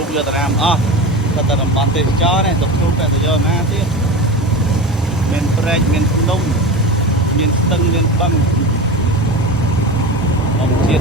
thục vô tà ram thật là làm bàn tiệc cho này tục thục này từ giờ na tiếp miền Tây miền Đông miền Tân miền Bắc ông chiết